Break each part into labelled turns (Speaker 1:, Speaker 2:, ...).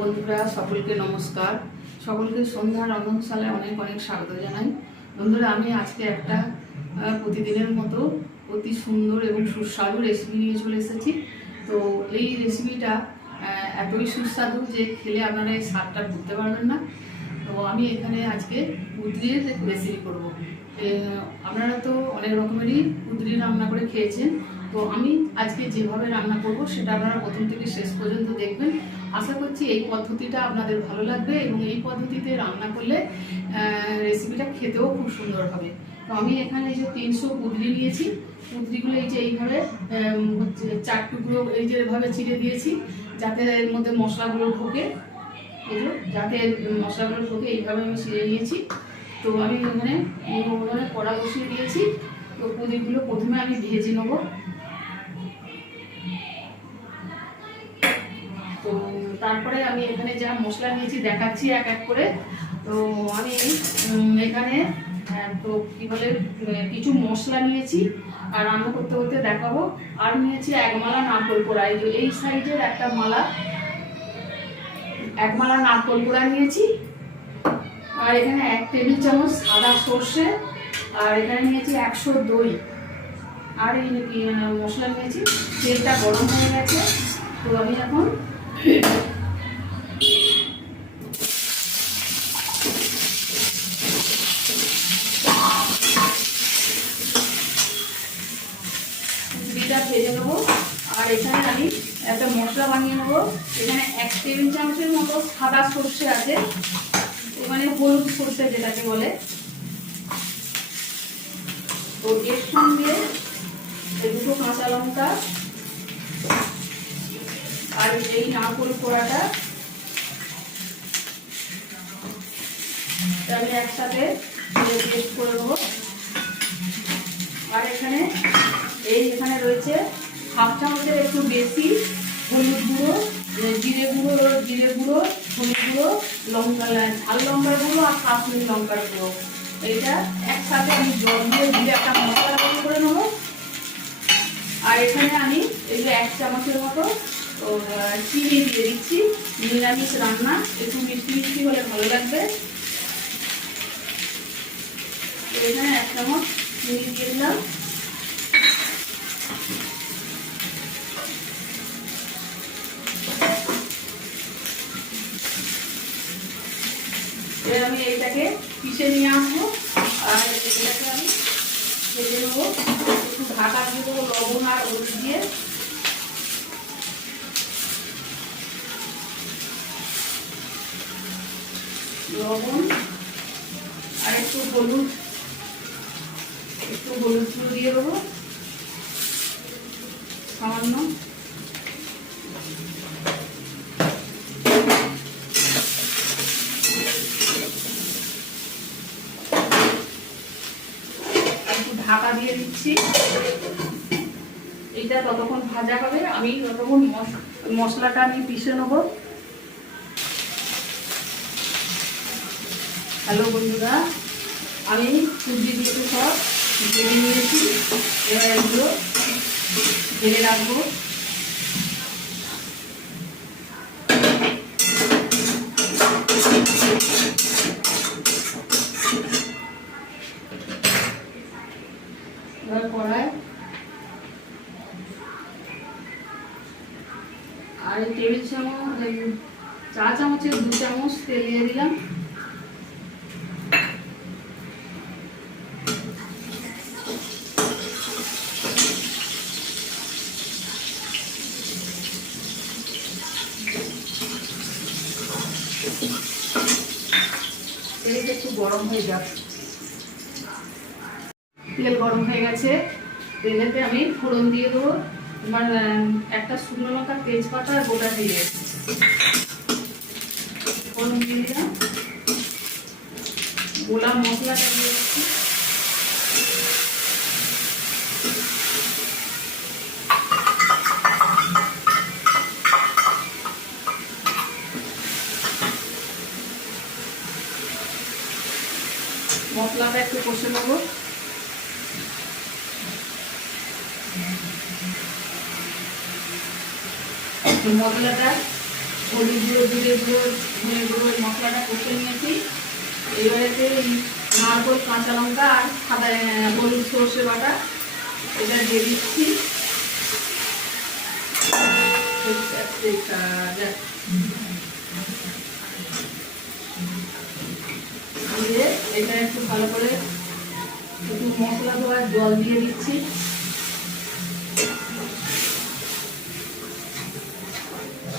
Speaker 1: বন্ধুরা, সকলকে নমস্কার। সকলকে সন্ধ্যা রন্ধনশালায় অনেক অনেক স্বাগত জানাই। বন্ধুরা, আমি আজকে একটা প্রতিদিনের মতো অতি সুন্দর এবং সুস্বাদু রেসিপি নিয়ে চলে এসেছি। তো এই রেসিপিটা এতই সুস্বাদু যে খেলে আপনারা এই স্বাদটা বুঝতে পারবেন না। তো আমি এখানে আজকে উদ্রির রেসিপি করব। আপনারা তো অনেক রকমেরই উদ্রি রান্না করে খেয়েছেন। তো আমি আজকে যেভাবে রান্না করব সেটা আপনারা প্রথম থেকে শেষ পর্যন্ত দেখবেন। আশা করছি এই পদ্ধতিটা আপনাদের ভালো লাগবে এবং এই পদ্ধতিতে রান্না করলে রেসিপিটা খেতেও খুব সুন্দর হবে। তো আমি এখানে এই যে তিনশো কুদরি নিয়েছি কুদরিগুলো এই যে এইভাবে চার টুকরো এই যে এভাবে চিড়ে দিয়েছি, যাতে এর মধ্যে মশলাগুলো ঢোকে। এই যাতে মশলাগুলো ঢোকে, এইভাবে আমি ছিঁড়ে নিয়েছি। তো আমি এখানে উনুনে কড়া বসিয়ে দিয়েছি। তো কুদরিগুলো প্রথমে আমি ভেজে নেব। তো তারপরে আমি এখানে যা মশলা নিয়েছি দেখাচ্ছি এক এক করে। তো আমি এখানে তো কি বলে কিছু মশলা নিয়েছি। আর রান্না করতে করতে দেখাবো। আর নিয়েছি এক মালা নারকোল কোড়া। এই যে, এই সাইজের একটা মালা। এক মালা নারকোল কোড়া নিয়েছি। আর এখানে এক টেবিল চামচ সাদা সর্ষে। আর এখানে নিয়েছি একশো দই। আর এই মশলা নিয়েছি। তেলটা গরম হয়ে গেছে। তো আমি এখন পুরিটা ভেজে নেব। আর এখানে আমি একটা মশলা বানিয়ে নেব। এখানে এক টেবিল মতো সাদা সর্ষে আছে। মানে হলুদ সর্ষে যেটাকে বলে। তো এর সঙ্গে দুটো কাঁচা লঙ্কা আর এই নারকোল কোড়াটা আমি একসাথে পেস্ট করে দেবো আর এখানে এই এখানে রয়েছে হাফ চামচের একটু বেশি হলুদ গুঁড়ো জিরে গুঁড়ো জিরে গুঁড়ো, হলুদ গুঁড়ো, লঙ্কা ঝাল লঙ্কার গুঁড়ো আর কাশ্মীরি লঙ্কার গুঁড়ো। এইটা একসাথে আমি জল দিয়ে দিয়ে একটা মশলা করে নেব। আর এখানে আমি এই যে এক চামচের মতো চিনি দিয়ে দিচ্ছি। নিরামিষ রান্না। একটু মিষ্টি মিষ্টি হলে ভালো লাগবে। এখানে এক চামচ চিনি দিয়ে দিলাম। এবার আমি এইটাকে পিষে নিয়ে আসব। আর এটাকে আমি ভেজে নেব। একটু ঢাকা দিয়ে দেবো, লবণ আর হলুদ দিয়ে। লবণ আর একটু হলুদ একটু হলুদ গুঁড়ো দিয়ে দেবো, সামান্য। ঢাকা দিয়ে দিচ্ছি। এইটা ততক্ষণ ভাজা হবে, আমি ততক্ষণ মশ- মশলাটা আমি পিষে নেব। হ্যালো বন্ধুরা, আমি সবজি দিতে সব ভেজে নিয়েছি। এবার এগুলো ঢেলে রাখব। এবার আর টেবিল চামচ চা চামচের দু চামচ তেল দিয়ে দিলাম তেলটা একটু গরম হয়ে যাক। তেল গরম হয়ে গেছে। তেলেতে আমি ফোড়ন দিয়ে দেবো। তোমার একটা শুকনো লঙ্কা তেজপাতা আর গোটা দিয়ে ফোড়ন দিয়ে দিলাম। গোলা মশলাটা দিয়ে দিচ্ছি। মশলাটা একটু কষে নেব মশলাটা হলুদ গুঁড়ো জিরে গুঁড়ো ধনে গুঁড়ো মশলাটা কষে নিয়েছি এবারেতে নারকোল কাঁচা লঙ্কা আর সাদা হলুদ সর্ষে বাটা এটা দিয়ে দিচ্ছি দিয়ে এটা একটু ভালো করে একটু মশলা দেওয়ার জল দিয়ে দিচ্ছি।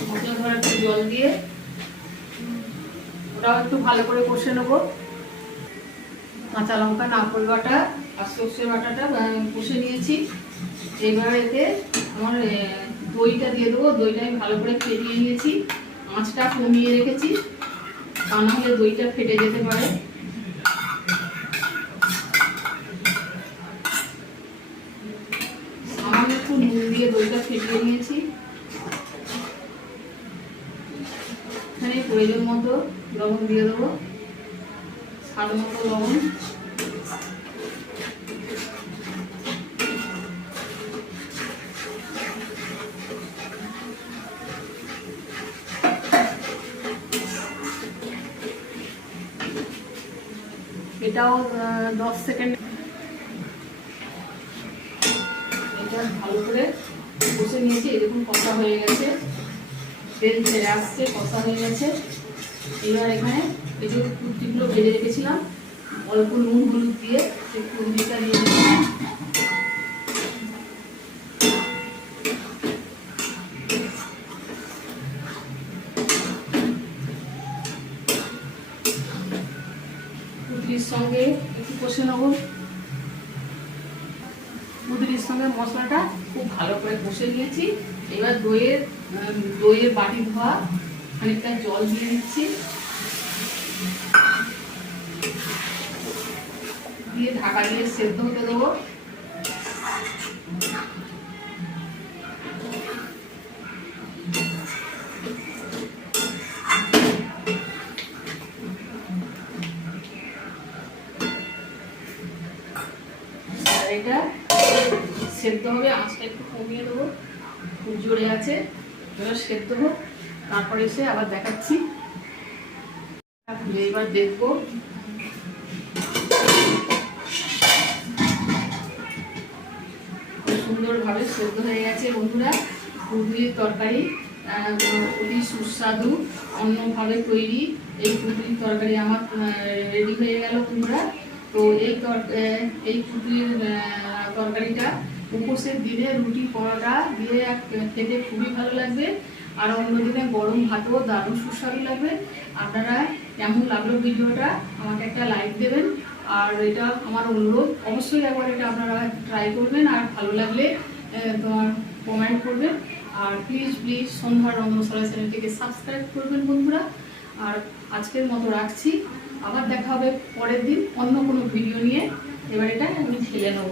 Speaker 1: মশলা ধরা একটু জল দিয়ে ওটাও একটু ভালো করে কষে নেব। কাঁচা লঙ্কা, নারকোল বাটা আর সর্ষে বাটাটা কষে নিয়েছি। এবার এতে আমার দইটা দিয়ে দেবো। দইটা আমি ভালো করে ফেটিয়ে নিয়েছি। আঁচটা কমিয়ে রেখেছি। তা নাহলে দইটা ফেটে যেতে পারে সামান্য একটু নুন দিয়ে নিয়েছি এখানে প্রয়োজন মতো লবণ দিয়ে দেবো। স্বাদ মতো লবণ। এটাও দশ সেকেন্ড। এটা ভালো করে কষে নিয়েছি এরকম কষা হয়ে গেছে। তেল ছেড়ে আসছে কষা হয়ে গেছে। এবার এখানে এই যে কুর্তিগুলো ভেজে রেখেছিলাম, অল্প নুন হলুদ দিয়ে সেই কুর্তিটা দিয়ে সঙ্গে একটু কষে নেব। কুদরির সঙ্গে মশলাটা খুব ভালো করে কষে নিয়েছি। এবার দইয়ের দইয়ের বাটি ধোয়া, খানিকটা জল দিয়ে দিচ্ছি। দিয়ে ঢাকা দিয়ে সেদ্ধ হতে দেবো। এটা সেদ্ধ হবে, আঁচটা একটু কমিয়ে দেবো। খুব জোরে আছে সেদ্ধ হোক। তারপরে এসে আবার দেখাচ্ছি। এবার দেখব। সুন্দরভাবে সেদ্ধ হয়ে গেছে বন্ধুরা। কুঁদরির তরকারি অতি সুস্বাদু, অন্যভাবে তৈরি। এই কুঁদরির তরকারি আমার রেডি হয়ে গেল বন্ধুরা তো এই তর- এই কুঁদরির তরকারিটা। উপোসের দিনে রুটি, পরোটা দিয়ে খেতে খুবই ভালো লাগবে। আর অন্যদিনে গরম ভাতও দারুণ সুস্বাদু লাগবে। আপনারা কেমন লাগল ভিডিওটা, আমাকে একটা লাইক দেবেন। আর এটা আমার অনুরোধ, অবশ্যই একবার এটা আপনারা ট্রাই করবেন। আর ভালো লাগলে তোমার কমেন্ট করবেন। আর প্লিজ প্লিজ সন্ধ্যা রন্ধনশালা চ্যানেলটিকে সাবস্ক্রাইব করবেন বন্ধুরা। আর আজকের মতো রাখছি। আবার দেখা হবে পরের দিন অন্য কোনো ভিডিও নিয়ে। এবার এটা আমি ঢেলে নেব।